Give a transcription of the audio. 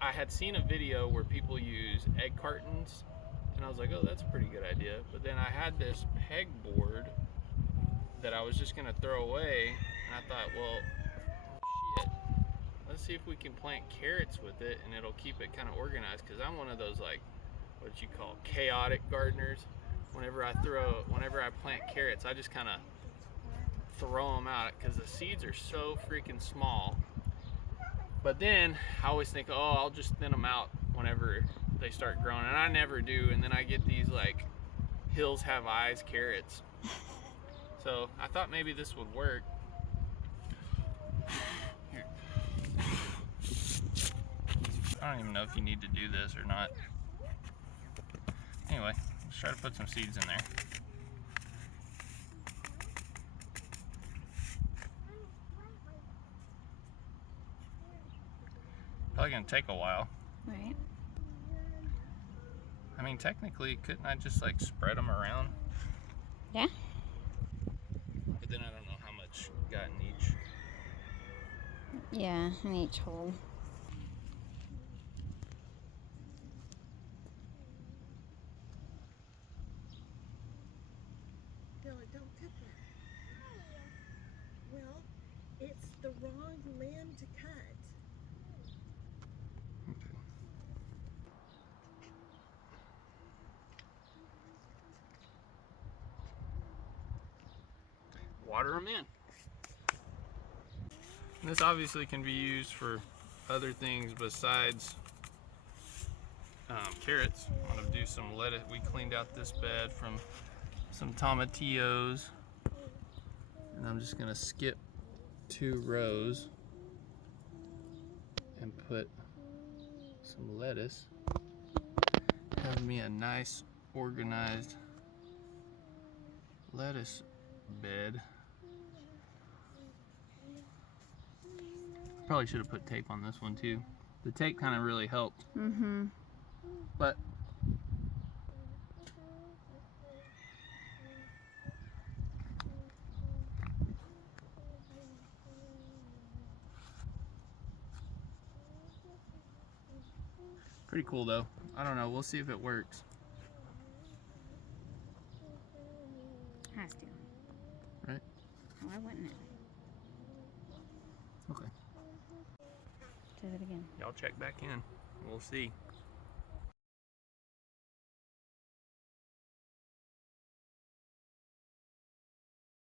I had seen a video where people use egg cartons, and I was like, oh, that's a pretty good idea. But then I had this pegboard that I was just gonna throw away, and I thought, well, shit, let's see if we can plant carrots with it, and it'll keep it kind of organized. Cause I'm one of those, like, what you call chaotic gardeners. Whenever I plant carrots, I just kind of throw them out because the seeds are so freaking small. But then I always think, oh, I'll just thin them out whenever they start growing, and I never do. And then I get these like hills have eyes carrots. So I thought maybe this would work. Here. I don't even know if you need to do this or not. Anyway, let's try to put some seeds in there. Probably gonna take a while. Right. I mean, technically, couldn't I just like spread them around? Yeah. But then I don't know how much got in each. Yeah, in each hole. Don't cut that. Well, it's the wrong limb to cut. Okay. Water them in. And this obviously can be used for other things besides carrots. I'm gonna do some lettuce. We cleaned out this bed from some tomatillos, and I'm just gonna skip 2 rows and put some lettuce. Have me a nice organized lettuce bed. Probably should have put tape on this one too. The tape kind of really helped. Mm-hmm. But pretty cool though. I don't know, we'll see if it works. Has to. Right? Why wouldn't it? Okay. Do it again. Y'all check back in. We'll see.